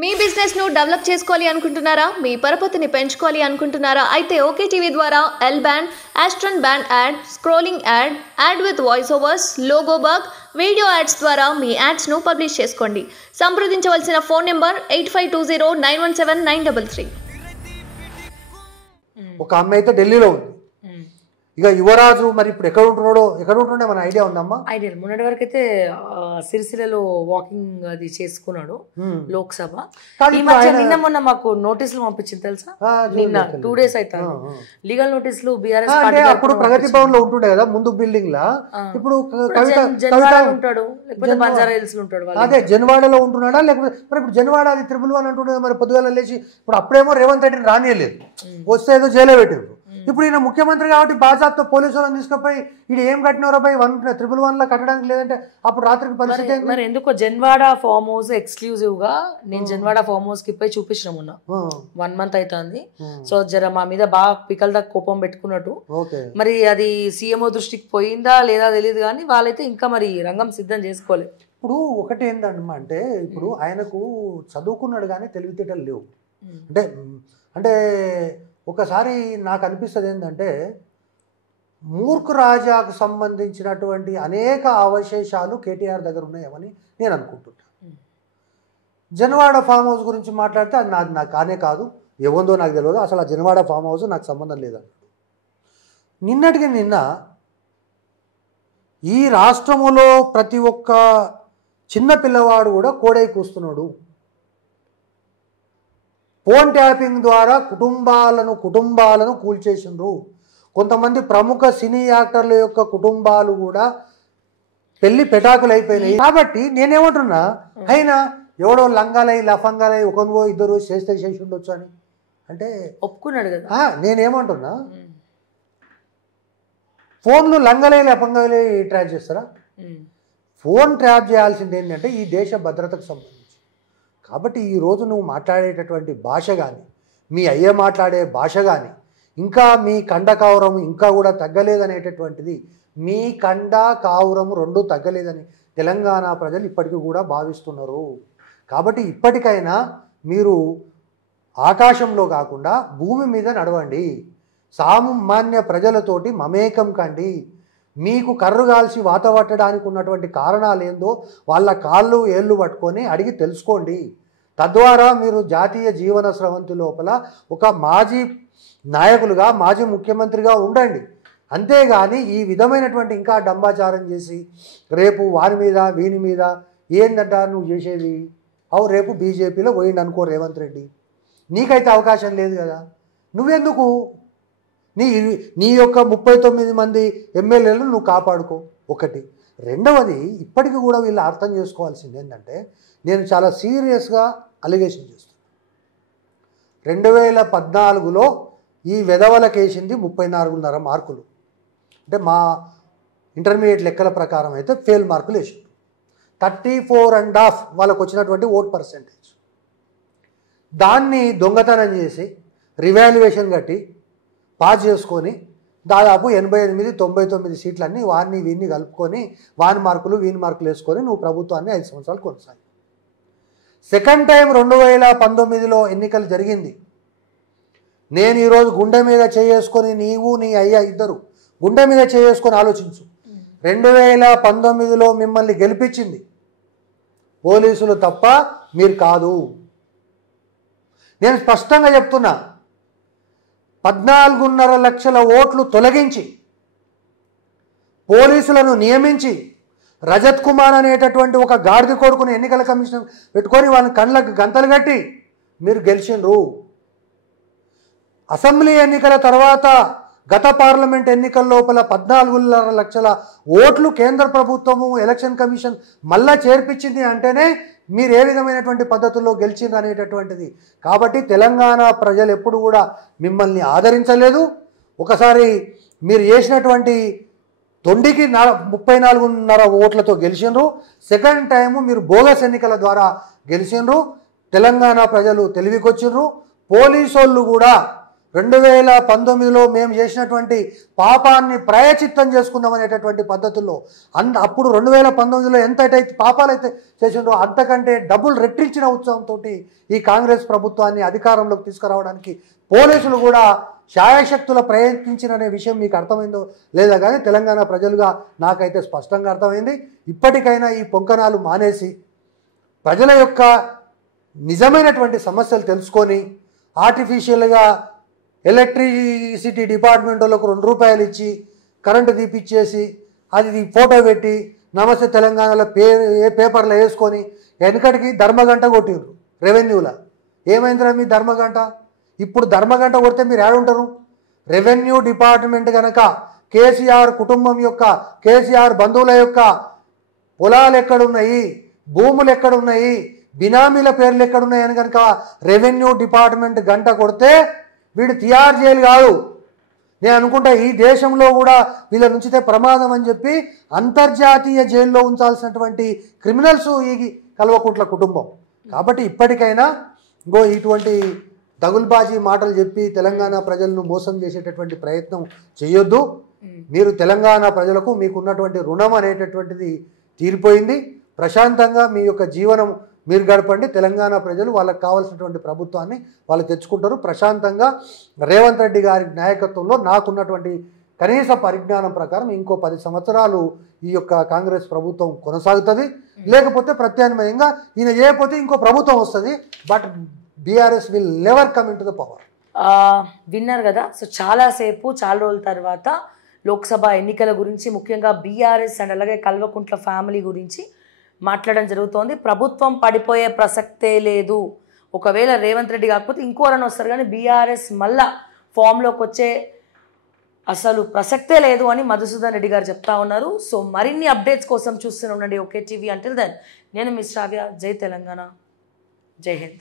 మీ business ను develop చేసుకోవాలి అనుకుంటున్నారా? మీ పరపతిని పెంచుకోవాలి అనుకుంటున్నారా? అయితే ఓకే టీవీ ద్వారా ఎల్ బ్యాండ్, ఆస్ట్రన్ band ad, scrolling ad, ad with voice overs, logo bug, video ads ద్వారా మీ యాడ్స్ ను పబ్లిష్ చేసుకోండి. సంప్రదించవలసిన ఫోన్ నెంబర్ 8520917933. ఒక అమ్మాయి అయితే ఢిల్లీలో ఉంది. ఇక యువరాజు మరి ఇప్పుడు ఎక్కడ ఉంటున్నాడో మన ఐడియా ఉందమ్మా? ఐడియా మొన్నటి వరకు అయితే సిరిసిల్లలో వాకింగ్ అది చేసుకున్నాడు లోక్సభ. నిన్న మొన్న మాకు నోటీసులు పంపించింది తెలుసా? నిన్న 2 days అవుతాను లీగల్ నోటీసులు బీఆర్ఎస్ అప్పుడు ప్రగతి భవన్ లో ఉంటుండే కదా ముందు బిల్డింగ్ లా. ఇప్పుడు ఉంటాడు లేకపోతే బంజారా హిల్స్ లో ఉంటాడు. అదే జన్వాడలో ఉంటున్నాడా లేకపోతే మరి ఇప్పుడు జన్వాడ అది 111 అంటుండే మరి పొద్దుగాల లేచి ఇప్పుడు అప్పుడేమో రేవంత్ రెడ్డిని రానియలేదు, వస్తే ఏదో జైల్లో పెట్టారు. ఇప్పుడు ఈయన ముఖ్యమంత్రి కాబట్టి బాజాబ్తో పోలీసు వాళ్ళని తీసుకుపోయి ఇది ఏం కట్టినవరా పోయి 111 కట్టడానికి లేదంటే అప్పుడు రాత్రికి పరిస్థితి మరి ఎందుకో జన్వాడ ఫార్మ్ హౌస్ ఎక్స్క్లూజివ్ గా నేను జన్వాడ ఫార్మ్ హౌస్ కి పోయి చూపించిన మొన్న 1 month అవుతుంది. సో జర మా మీద బాగా పికల్ దాకా కోపం పెట్టుకున్నట్టు. మరి అది సీఎంఓ దృష్టికి పోయిందా లేదా తెలియదు కానీ వాళ్ళైతే ఇంకా మరి రంగం సిద్ధం చేసుకోలేదు. ఇప్పుడు ఒకటి ఏందమ్మా అంటే ఇప్పుడు ఆయనకు చదువుకున్నాడు కానీ తెలివితేటలు లేవు. అంటే ఒకసారి నాకు అనిపిస్తుంది ఏంటంటే మూర్ఖు రాజాకు సంబంధించినటువంటి అనేక అవశేషాలు కేటీఆర్ దగ్గర ఉన్నాయేమని నేను అనుకుంటున్నాను. జన్వాడ ఫామ్ హౌస్ గురించి మాట్లాడితే అది నాకు కానే కాదు, ఏముందో నాకు తెలియదు, అసలు ఆ జన్వాడ ఫామ్ హౌస్ నాకు సంబంధం లేదన్నాడు. నిన్నటికి నిన్న ఈ రాష్ట్రములో ప్రతి ఒక్క చిన్న పిల్లవాడు కూడా కోడై కూస్తున్నాడు. ఫోన్ ట్యాపింగ్ ద్వారా కుటుంబాలను కూల్చేసిండ్రు. కొంతమంది ప్రముఖ సినీ యాక్టర్ల యొక్క కుటుంబాలు కూడా పెళ్లి పెటాకులు అయిపోయినాయి. కాబట్టి నేనేమంటున్నా, అయినా ఎవడో లంగాలై లఫంగాలై ఒకరిగో ఇద్దరు చేస్తే చేసి ఉండొచ్చు అని అంటే ఒప్పుకున్నాడు కదా. నేనేమంటున్నా, ఫోన్లు లంగలై లఫంగాలై ట్రాప్ చేస్తారా? ఫోన్ ట్రాప్ చేయాల్సింది ఏంటంటే ఈ దేశ భద్రతకు సంబంధించి. కాబట్టి ఈరోజు నువ్వు మాట్లాడేటటువంటి భాష కానీ మీ అయ్య మాట్లాడే భాష కానీ ఇంకా మీ కండ కావురం ఇంకా కూడా తగ్గలేదనేటటువంటిది, మీ కండ కావురం 2 తగ్గలేదని తెలంగాణ ప్రజలు ఇప్పటికీ కూడా భావిస్తున్నారు. కాబట్టి ఇప్పటికైనా మీరు ఆకాశంలో కాకుండా భూమి మీద నడవండి, సామాన్య ప్రజలతోటి మమేకం కండి. మీకు కర్రు కాల్చి వాత పట్టడానికి ఉన్నటువంటి కారణాలు ఏందో వాళ్ళ కాళ్ళు ఏళ్ళు పట్టుకొని అడిగి తెలుసుకోండి. తద్వారా మీరు జాతీయ జీవన స్రవంతి లోపల ఒక మాజీ నాయకులుగా మాజీ ముఖ్యమంత్రిగా ఉండండి. అంతేగాని ఈ విధమైనటువంటి ఇంకా డంబాచారం చేసి రేపు వారి మీద వీని మీద ఏందంట నువ్వు చేసేది. రేపు బీజేపీలో పోయిండు అనుకో రేవంత్ రెడ్డి, నీకైతే అవకాశం లేదు కదా. నువ్వెందుకు నీ యొక్క 39 మంది ఎమ్మెల్యేలను నువ్వు కాపాడుకో. ఒకటి. రెండవది, ఇప్పటికీ కూడా వీళ్ళు అర్థం చేసుకోవాల్సింది ఏంటంటే నేను చాలా సీరియస్గా అలిగేషన్ చేస్తున్నాను. 2014లో ఈ వెధవలకేసింది 34.5 మార్కులు. అంటే మా ఇంటర్మీడియట్ లెక్కల ప్రకారం అయితే ఫెయిల్ మార్కులు వేసింది. 34.5 వాళ్ళకు వచ్చినటువంటి ఓట్ పర్సెంటేజ్. దాన్ని దొంగతనం చేసి రివాల్యుయేషన్ కట్టి పాస్ చేసుకొని దాదాపు 88-99 సీట్లన్నీ వారిని వీరిని కలుపుకొని వాని మార్కులు వీని మార్కులు వేసుకొని నువ్వు ప్రభుత్వాన్ని 5 సంవత్సరాలు కొనసాగి. సెకండ్ టైం 2019లో ఎన్నికలు జరిగింది. నేను ఈరోజు గుండె మీద చేసుకొని నీవు నీ అయ్యా ఇద్దరు గుండె మీద చేసుకొని ఆలోచించు. 2019లో మిమ్మల్ని గెలిపించింది పోలీసులు తప్ప మీరు కాదు. నేను స్పష్టంగా చెప్తున్నా, 14.5 లక్షల ఓట్లు తొలగించి పోలీసులను నియమించి రజత్ కుమార్ అనేటటువంటి ఒక గాడిద కొడుకుని ఎన్నికల కమిషన్ పెట్టుకొని వాళ్ళని కళ్ళకు గంతలు కట్టి మీరు గెలిచిండ్రు. అసెంబ్లీ ఎన్నికల తర్వాత గత పార్లమెంట్ ఎన్నికల లోపల 14.5 లక్షల ఓట్లు కేంద్ర ప్రభుత్వము ఎలక్షన్ కమిషన్ మళ్ళా చేర్పించింది అంటేనే మీరు ఏ విధమైనటువంటి పద్ధతుల్లో గెలిచింది అనేటటువంటిది. కాబట్టి తెలంగాణ ప్రజలు ఎప్పుడు కూడా మిమ్మల్ని ఆదరించలేదు. ఒకసారి మీరు చేసినటువంటి తొండికి 34.5 ఓట్లతో గెలిచిండ్రు. సెకండ్ టైము మీరు బోగస్ ఎన్నికల ద్వారా గెలిచిండ్రు. తెలంగాణ ప్రజలు తెలివికొచ్చిండ్రు. పోలీసు వాళ్ళు కూడా 2019లో మేము చేసినటువంటి పాపాన్ని ప్రాయచిత్తం చేసుకుందాం అనేటటువంటి పద్ధతుల్లో అప్పుడు 2019లో ఎంతైతే పాపాలు అయితే చేసిండ్రో అంతకంటే డబుల్ రెట్టించిన ఉత్సాహంతో ఈ కాంగ్రెస్ ప్రభుత్వాన్ని అధికారంలోకి తీసుకురావడానికి పోలీసులు కూడా శాయశక్తుల ప్రయత్నించిననే విషయం మీకు అర్థమైందో లేదా కానీ తెలంగాణ ప్రజలుగా నాకైతే స్పష్టంగా అర్థమైంది. ఇప్పటికైనా ఈ పొంకనాలు మానేసి ప్రజల యొక్క నిజమైనటువంటి సమస్యలు తెలుసుకొని ఆర్టిఫిషియల్గా ఎలక్ట్రిసిటీ డిపార్ట్మెంట్ వాళ్ళకు ₹2 ఇచ్చి కరెంటు తీపిచ్చేసి అది ఫోటో పెట్టి నమస్తే తెలంగాణలో పేపర్లో వేసుకొని వెనకటికి ధర్మగంట కొట్టిండ్రు రెవెన్యూలో. ఏమైందిరా మీ ధర్మగంట? ఇప్పుడు ధర్మగంట కొడితే మీరు ఏడుంటారు? రెవెన్యూ డిపార్ట్మెంట్ కనుక కేసీఆర్ కుటుంబం యొక్క కేసీఆర్ బంధువుల యొక్క పొలాలు ఎక్కడున్నాయి, భూములు ఎక్కడున్నాయి, బినామీల పేర్లు ఎక్కడున్నాయని కనుక రెవెన్యూ డిపార్ట్మెంట్ గంట కొడితే వీడు తిహార్ జైలు కాదు. నేను అనుకుంటా ఈ దేశంలో కూడా వీళ్ళ నుంచితే ప్రమాదం అని చెప్పి అంతర్జాతీయ జైల్లో ఉంచాల్సినటువంటి క్రిమినల్స్ ఈ కల్వకుంట్ల కుటుంబం. కాబట్టి ఇప్పటికైనా ఇటువంటి దగుల్బాజీ మాటలు చెప్పి తెలంగాణ ప్రజలను మోసం చేసేటటువంటి ప్రయత్నం చేయొద్దు. మీరు తెలంగాణ ప్రజలకు మీకున్నటువంటి రుణం అనేటటువంటిది తీరిపోయింది. ప్రశాంతంగా మీ యొక్క జీవనం మీరు గడపండి. తెలంగాణ ప్రజలు వాళ్ళకి కావాల్సినటువంటి ప్రభుత్వాన్ని వాళ్ళు తెచ్చుకుంటారు. ప్రశాంతంగా రేవంత్ రెడ్డి గారి నాయకత్వంలో నాకున్నటువంటి కనీస పరిజ్ఞానం ప్రకారం ఇంకో 10 సంవత్సరాలు ఈ యొక్క కాంగ్రెస్ ప్రభుత్వం కొనసాగుతుంది. లేకపోతే ప్రత్యామ్నాయంగా ఈయన చేయకపోతే ఇంకో ప్రభుత్వం వస్తుంది. But BRS will never come in to the power. విన్నారు కదా. సో చాలా రోజుల తర్వాత లోక్సభ ఎన్నికల గురించి ముఖ్యంగా బీఆర్ఎస్ అండ్ అలాగే కల్వకుంట్ల ఫ్యామిలీ గురించి మాట్లాడడం జరుగుతోంది. ప్రభుత్వం పడిపోయే ప్రసక్తే లేదు. ఒకవేళ రేవంత్ రెడ్డి కాకపోతే ఇంకోరని వస్తారు కానీ బీఆర్ఎస్ మళ్ళా ఫామ్లోకి వచ్చే అసలు ప్రసక్తే లేదు అని మధుసూదన్ రెడ్డి గారు చెప్తా ఉన్నారు. సో మరిన్ని అప్డేట్స్ కోసం చూస్తూనే ఉండండి ఓకే టీవీ. అంటిల్ దెన్ నేను మిస్ శ్రావ్య. జై తెలంగాణ, జై హింద్.